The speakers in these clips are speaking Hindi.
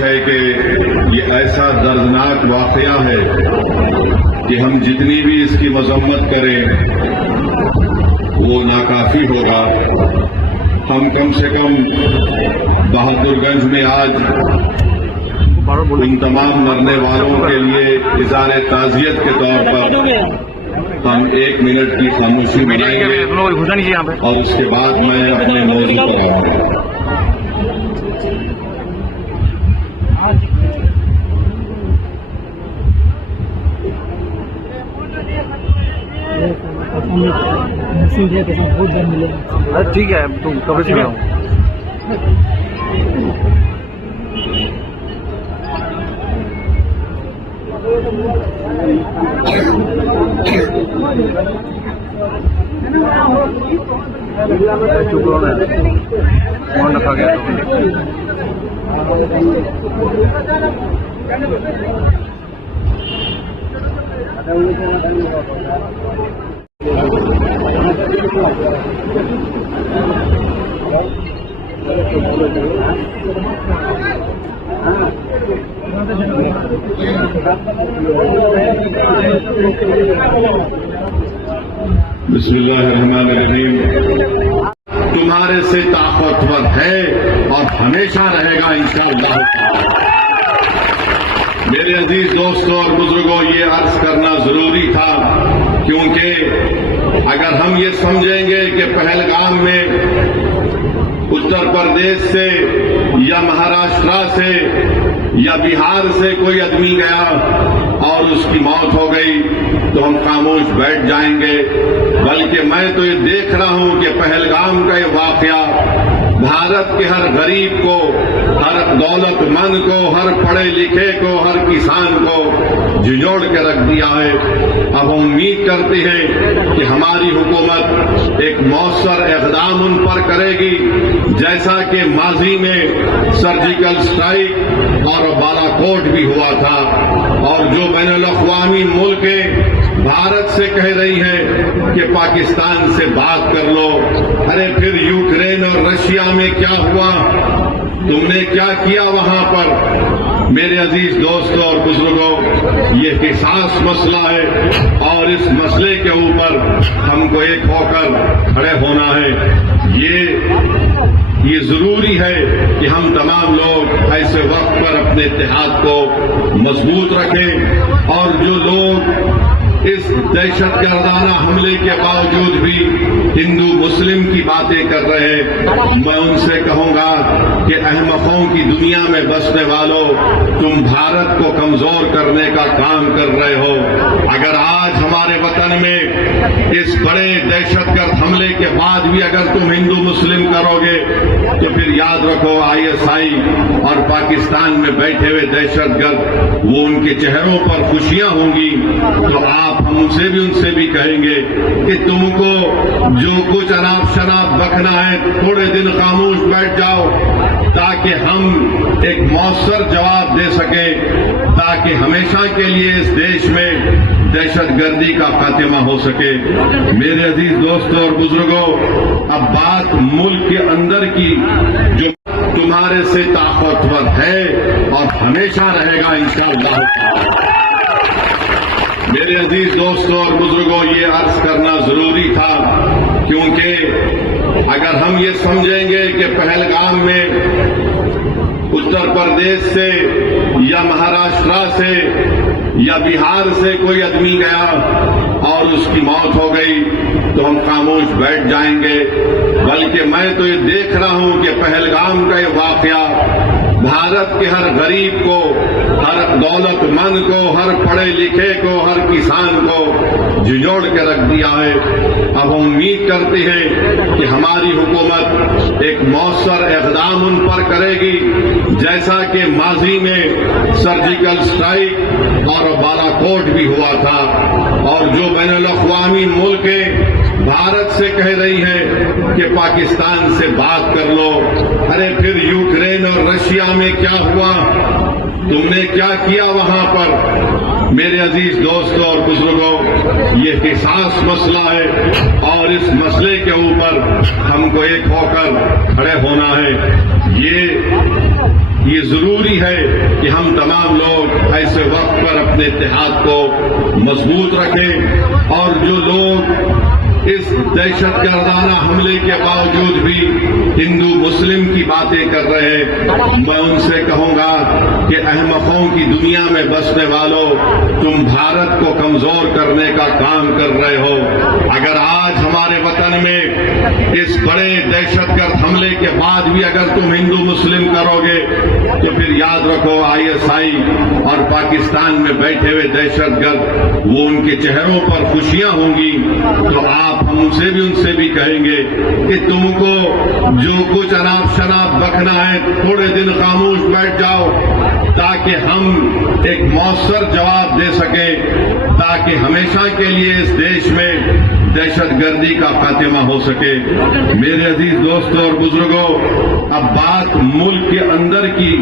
है कि ये ऐसा दर्दनाक वाकया है कि हम जितनी भी इसकी मजम्मत करें वो नाकाफी होगा। हम कम से कम बहादुरगंज में आज उन तमाम मरने वालों के लिए इज़हार ताज़ियत के तौर पर हम 1 मिनट की खामोशी मनाएंगे और उसके बाद मैं अपने मौजू पर आऊंगा। ठीक है, तुम कब से आओ। फोन रखा गया बिस्मिल्लाहिर्रहमानिर्रहीम। तुम्हारे से ताकतवर है और हमेशा रहेगा इंशाअल्लाह। मेरे अजीज दोस्तों और बुजुर्गों, ये अर्ज करना जरूरी था क्योंकि अगर हम ये समझेंगे कि पहलगाम में उत्तर प्रदेश से या महाराष्ट्र से या बिहार से कोई आदमी गया और उसकी मौत हो गई तो हम खामोश बैठ जाएंगे, बल्कि मैं तो ये देख रहा हूं कि पहलगाम का ये वाकया भारत के हर गरीब को, हर दौलतमंद को, हर पढ़े लिखे को, हर किसान को झिझोड़ के रख दिया है। अब हम उम्मीद करते हैं कि हमारी हुकूमत एक मौसर इक़दाम उन पर करेगी, जैसा कि माजी में सर्जिकल स्ट्राइक और बालाकोट भी हुआ था, और जो बैनुल-अक़वामी मुल्कें भारत से कह रही हैं कि पाकिस्तान से बात कर लो। अरे फिर यूक्रेन और रशिया में क्या हुआ? तुमने क्या किया वहां पर? मेरे अजीज दोस्तों और बुजुर्गों, ये हिसास मसला है और इस मसले के ऊपर हमको एक होकर खड़े होना है। ये जरूरी है कि हम तमाम लोग ऐसे वक्त पर अपने इत्तेहाद को मजबूत रखें, और जो लोग इस दहशतगर्दाना हमले के बावजूद भी हिंदू मुस्लिम की बातें कर रहे हैं, मैं उनसे कहूंगा कि अहमकों की दुनिया में बसने वालों, तुम भारत को कमजोर करने का काम कर रहे हो। अगर आज हमारे वतन में इस बड़े दहशतगर्द हमले के बाद भी अगर तुम हिंदू मुस्लिम करोगे तो फिर याद रखो ISI और पाकिस्तान में बैठे हुए दहशतगर्द, वो उनके चेहरों पर खुशियां होंगी। तो आप हम उनसे भी कहेंगे कि तुमको जो कुछ अनाप शराब बकना है, थोड़े दिन खामोश बैठ जाओ, ताकि हम एक मौसर जवाब दे सकें, ताकि हमेशा के लिए इस देश में दहशतगर्दी का खात्मा हो सके। मेरे अजीज दोस्तों और बुजुर्गों, अब बात मुल्क के अंदर की, जो तुम्हारे से ताकतवर है और हमेशा रहेगा इंशाअल्लाह। मेरे अजीज दोस्तों और बुजुर्गों, ये अर्ज करना जरूरी था क्योंकि अगर हम ये समझेंगे कि पहलगाम में उत्तर प्रदेश से या महाराष्ट्र से या बिहार से कोई आदमी गया और उसकी मौत हो गई तो हम खामोश बैठ जाएंगे, बल्कि मैं तो ये देख रहा हूं कि पहलगाम का ये वाकया भारत के हर गरीब को, हर दौलतमंद को, हर पढ़े लिखे को, हर किसान को झिझोड़ के रख दिया है। अब हम उम्मीद करते हैं कि हमारी हुकूमत एक मौसर इक़दाम उन पर करेगी, जैसा कि माजी में सर्जिकल स्ट्राइक और बालाकोट भी हुआ था, और जो बैनुल-अक़वामी मुल्कें भारत से कह रही हैं कि पाकिस्तान से बात कर लो। अरे फिर यूक्रेन और रशिया में क्या हुआ? तुमने क्या किया वहां पर? मेरे अजीज दोस्तों और बुजुर्गों, ये हिसास मसला है और इस मसले के ऊपर हमको एक होकर खड़े होना है। ये जरूरी है कि हम तमाम लोग ऐसे वक्त पर अपने इत्तेहाद को मजबूत रखें और जो लोग इस दहशतगर्दाना हमले के बावजूद भी हिंदू मुस्लिम की बातें कर रहे हैं, मैं उनसे कहूंगा कि अहमकों की दुनिया में बसने वालों, तुम भारत को कमजोर करने का काम कर रहे हो। अगर आज हमारे वतन में इस बड़े दहशतगर्द हमले के बाद भी अगर तुम हिंदू मुस्लिम करोगे तो फिर याद रखो आईएसआई और पाकिस्तान में बैठे हुए दहशतगर्द, वो उनके चेहरों पर खुशियां होंगी। तो आप हमसे भी उनसे भी कहेंगे कि तुमको जो कुछ अनाप शनाप बकना है थोड़े दिन खामोश बैठ जाओ, ताकि हम एक मौसर जवाब दे सकें, ताकि हमेशा के लिए इस देश में दहशतगर्दी का खात्मा हो सके। मेरे अजीज दोस्तों और बुजुर्गों, अब बात मुल्क के अंदर की।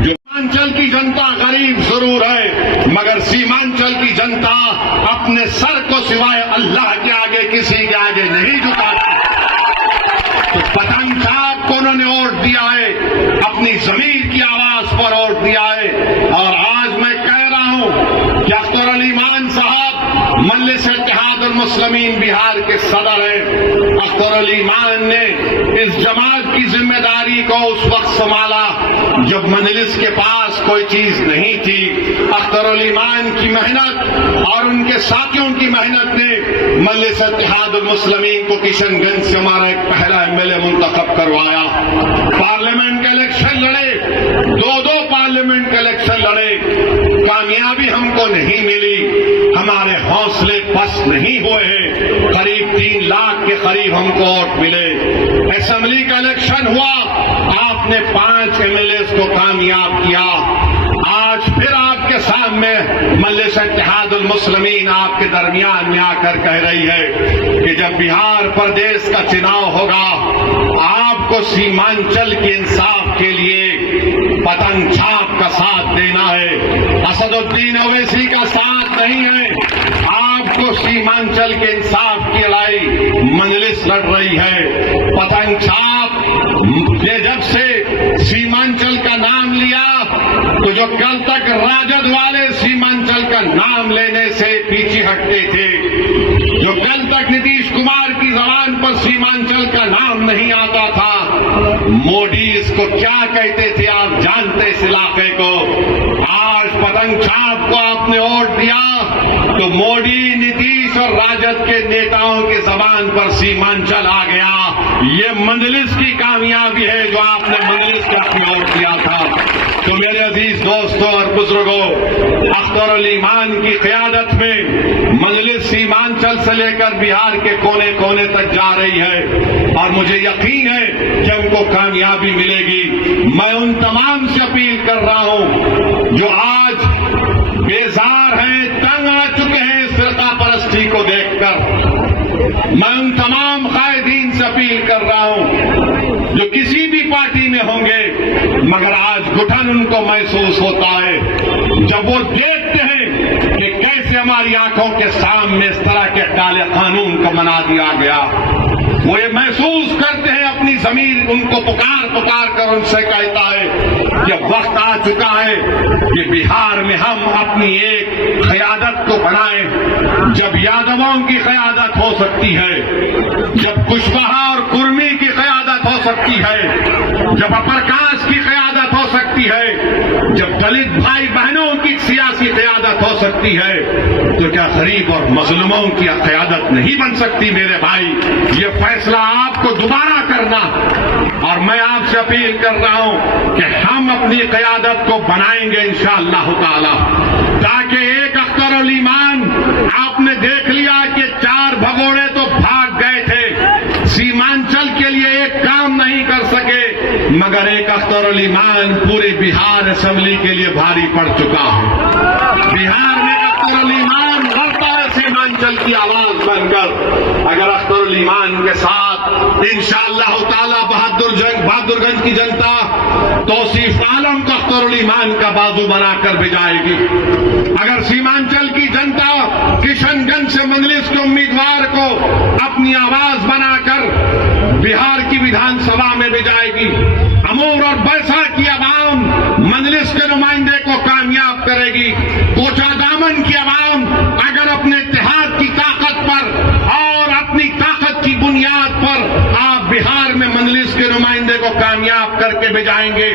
जो सीमांचल की जनता गरीब जरूर है, मगर सीमांचल की जनता अपने सर को सिवाय अल्लाह के आगे किसी के आगे नहीं झुकाती। तो पतंग साहब को उन्होंने वोट दिया है, अपनी जमीर की आवाज पर वोट दिया है। और आज मैं कह रहा हूं कि अख्तर अली मान साहब मजलिस इत्तेहादुल मुस्लिमीन बिहार के सदर हैं। अख्तर अली मान ने इस जमात की जिम्मेदारी को उस वक्त संभाला जब मजलिस के पास कोई चीज नहीं थी। अख्तर अली मान की मेहनत और उनके साथियों की मेहनत ने मजलिस इत्तेहादुल मुस्लिमीन को किशनगंज से हमारा एक पहला एमएलए मुंतखब करवाया। पार्लियामेंट के इलेक्शन लड़े, दो पार्लियामेंट के इलेक्शन लड़े, कामयाबी हमको नहीं मिली, हमारे हौसले पस्त नहीं हुए हैं। करीब 3 लाख के करीब हमको वोट मिले। असेंबली का इलेक्शन हुआ, आपने 5 एमएलए को कामयाब किया। आज फिर आपके सामने मजलिस इत्तेहादुल मुस्लिमीन आपके दरमियान में आकर कह रही है कि जब बिहार प्रदेश का चुनाव होगा, आपको सीमांचल के इंसाफ के लिए पतंग छाप का साथ देना है, असदुद्दीन ओवैसी का साथ नहीं है। आपको सीमांचल के इंसाफ की लड़ाई मजलिस लड़ रही है। पतंग छाप ने जब से सीमांचल का नाम लिया, तो जो कल तक राजद वाले सीमांचल का नाम लेने से पीछे हटते थे, जो कल तक नीतीश कुमार की जबान पर सीमांचल का नाम नहीं आता था, मोदी इसको क्या कहते थे आप जानते इस इलाके को। आज पतंग छाप को आपने वोट दिया तो मोदी, नीतीश और राजद के नेताओं की जबान पर सीमांचल आ गया। ये मजलिस की कामयाबी है जो आपने मजलिस को अपना वोट दिया था। तो मेरे अजीज दोस्तों और बुजुर्गों, अख्तर अली मान की क़यादत में मजलिस सीमांचल से लेकर बिहार के कोने कोने तक जा रही है और मुझे यकीन है कि हमको कामयाबी मिलेगी। मैं उन तमाम से अपील कर रहा हूं जो आज बेजार हैं, तंग आ चुके हैं फिरका परस्ती को देखकर। मैं उन तमाम कायदीन से अपील कर रहा हूं जो किसी भी पार्टी में होंगे, मगर आज घुटन उनको महसूस होता है जब वो देखते हैं कि कैसे हमारी आंखों के सामने इस तरह के काले कानून को बना दिया गया। वो ये महसूस करते हैं, अपनी जमीर उनको पुकार पुकार कर उनसे कहता है कि वक्त आ चुका है कि बिहार में हम अपनी एक क़यादत को बनाएं, जब यादवों की क़यादत हो सकती है, जब कुशवाहा और कुर्मी की क़यादत हो सकती है, जब अप्रकाश की क़यादत हो सकती है, जब दलित भाई बहनों की सियासी क़यादत हो सकती है, तो क्या गरीब और मजलूमों की क़यादत नहीं बन सकती। मेरे भाई, ये फैसला आपको दोबारा करना, और मैं आपसे अपील कर रहा हूं कि हम अपनी क़यादत को बनाएंगे इंशाअल्लाह ताला, ताकि एक अख्तर अली मान, आपने देख लिया कि 4 भगोड़े तो भाग गए थे, सीमांचल के लिए एक काम नहीं कर सके, मगर एक अख्तर अली मान पूरे बिहार असेंबली के लिए भारी पड़ चुका है। बिहार में अख्तर अली मान लड़ता है सीमांचल की आवाज बनकर। अगर अख्तर अली मान के साथ इंशाअल्लाह ताला बहादुरगंज की जनता तौसीफ आलम को अख्तर अली मान का बाजू बनाकर भिजाएगी। अगर सीमांचल की जनता किशनगंज से मजलिस के उम्मीदवार को अपनी आवाज बनाकर बिहार की विधानसभा में भिजाएगी, अमूर और बैसा की आवाम नुमाइंदे को कामयाब करेगी। कोचादामन की आवाम अगर अपने इत्तेहाद की ताकत पर और अपनी ताकत की बुनियाद पर आप बिहार में मजलिस के नुमाइंदे को कामयाब करके भेजाएंगे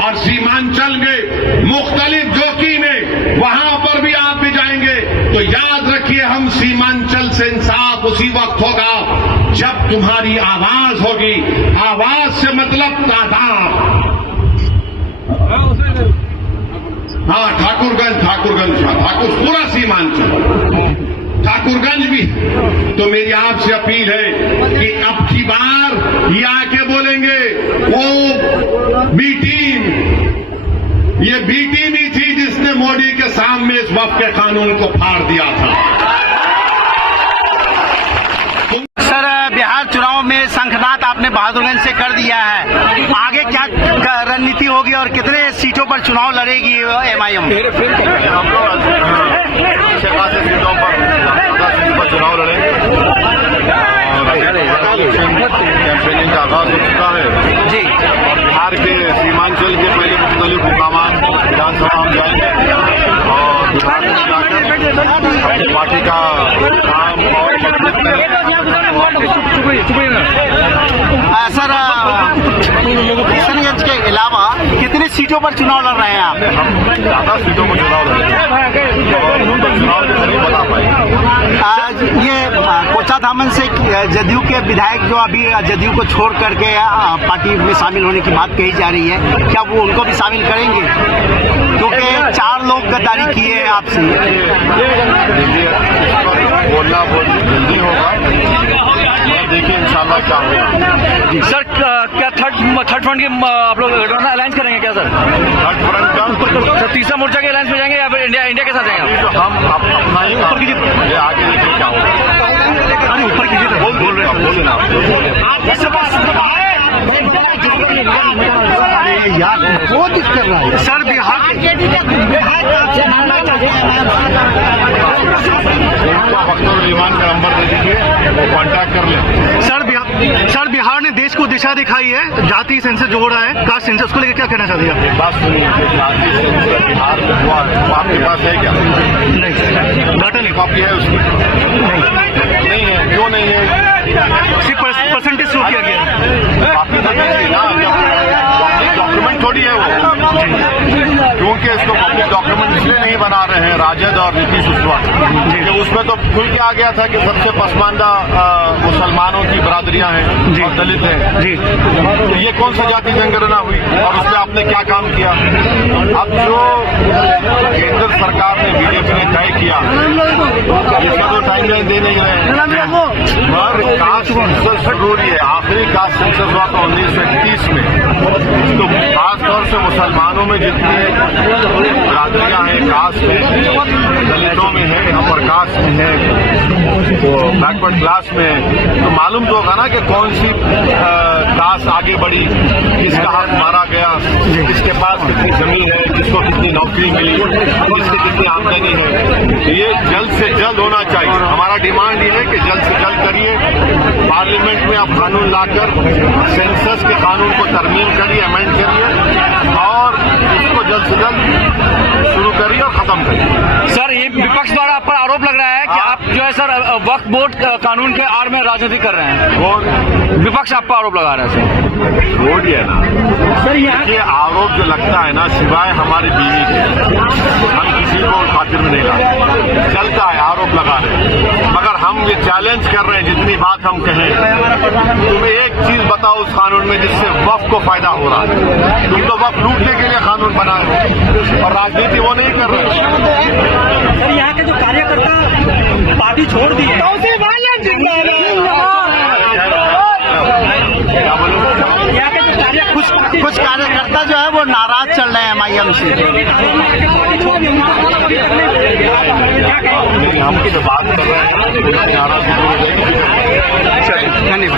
और सीमांचल के मुख्तलिफ जोकी में वहां पर भी आप भी जाएंगे, तो याद रखिए हम सीमांचल से इंसाफ उसी वक्त होगा जब तुम्हारी आवाज होगी। आवाज से मतलब तादाद। हाँ, ठाकुरगंज पूरा सीमांचल, ठाकुरगंज भी। तो मेरी आपसे अपील है कि अब की बार ये आके बोलेंगे वो बी टीम, ये बी टीम ही थी जिसने मोदी के सामने इस वक्त के कानून को फाड़ दिया था। सर, बिहार चुनाव में शंखनाद आपने बहादुरगंज से कर दिया है, आगे क्या रणनीति होगी और कितने सीटों पर चुनाव लड़ेगी एमआईएम? हम लोग 6 सीटों पर चुनाव लड़ेंगे और कैंपेनिंग का आगाज हो चुका है जी। और बिहार के सीमांचल के पहले मुख्तलिफ मुकामात विधानसभा हम जाएंगे और बिहार में जाकर अपनी पार्टी का काम और सर, किशनगंज के अलावा कितने सीटों पर चुनाव लड़ रहे हैं आप? हम ज्यादा सीटों पर चुनाव लड़ेंगे और चुनाव के नहीं बता पाएंगे। ये कोचाधामन से जदयू के विधायक जो अभी जदयू को छोड़ करके पार्टी में शामिल होने की बात कही जा रही है, क्या वो उनको भी शामिल करेंगे? क्योंकि 4 लोग गद्दारी किए हैं आपसे। बोलना बहुत जल्दी होगा, देखिए इंशाल्लाह क्या होगा। सर, क्या थर्ड फ्रंट के आप लोग अलायंस करेंगे क्या सर? थर्ड फ्रंट का सर तीसरा मोर्चा के अलायंस में जाएंगे या फिर इंडिया के साथ जाएंगे? तो हम अपना ही आगे देखिए क्या होगा। ऊपर कीजिए, बोल रहे यार वो दिख कर रहा है सर। बिहार ईमान का नंबर दे दीजिए, वो कॉन्टैक्ट कर ले। सर, बिहार ने देश को दिशा दिखाई है, जाति सेंसस जो हो रहा है, कास्ट सेंसस को लेकर क्या कहना चाहते हैं? बात सुनिए, जाति सेंसस बिहार में आपके पास है क्या? नहीं, डाटा नहीं, कॉपी है उसकी? नहीं है। क्यों नहीं है? सिर्फ परसेंटेज शो किया गया। कॉपी तो दीजिए ना, पब्लिक डॉक्यूमेंट थोड़ी है वो। क्योंकि इसको पब्लिक डॉक्यूमेंट इसलिए नहीं बना रहे हैं राजद और नीतीश उस वक्त, क्योंकि उसमें तो खुल के आ गया था कि सबसे पसमानदा मुसलमानों की बरादरियां हैं और दलित हैं जी। तो ये कौन सा जाति जनगणना हुई और उसमें आपने क्या काम किया? अब जो केंद्र सरकार ने बीजेपी ने तय किया, इसका तो टाइमलाइन दे नहीं रहे। कास्ट सेंसस जरूरी है। आखिरी कास्ट सेंसस हुआ था 1931 में। तो खासतौर से मुसलमानों में जितनी बरादरियां हैं, कास्ट में, दलितों में है, अपर कास्ट में है, तो बैकवर्ड क्लास में, तो मालूम तो होगा ना कि कौन सी कास्ट आगे बढ़ी, किसका हाथ मारा गया, किसके पास कितनी जमीन है, किसको कितनी नौकरी मिली, किसकी कितनी आमदनी है। ये जल्द से जल्द होना चाहिए। हमारा डिमांड ये है कि जल्द से जल्द करिए, पार्लियामेंट में आप कानून लाकर सेंसस के कानून को तरमीम करिए, अमेंड करिए और इसको जल्द से जल्द शुरू करिए और खत्म करिए। सर, ये विपक्ष द्वारा आप पर आरोप लग रहा है कि आप जो है सर वक्फ बोर्ड कानून के आड़ में राजनीति कर रहे हैं। कौन? विपक्ष आप पर आरोप लगा रहा है सर। छोड़िए ना सर, ये आरोप जो लगता है ना, सिवाय हमारी बीवी के हम किसी को खातिर में नहीं लाते। चलता है, आरोप लगा रहे हैं, मगर हम ये चैलेंज कर रहे हैं, जितनी बात हम कहें, तुम्हें एक चीज बताओ उस कानून में जिससे वक्फ को फायदा हो रहा है। तुम तो वक्फ लूटने के लिए कानून बना रहे और राजनीति वो नहीं कर रहे। सर, यहाँ के जो कार्यकर्ता पार्टी छोड़ दी है, क्या बोलूं? कुछ कार्यकर्ता जो है वो नाराज चल रहे हैं एमआईएम से। हम तो बात कर रहे हैं, धन्यवाद।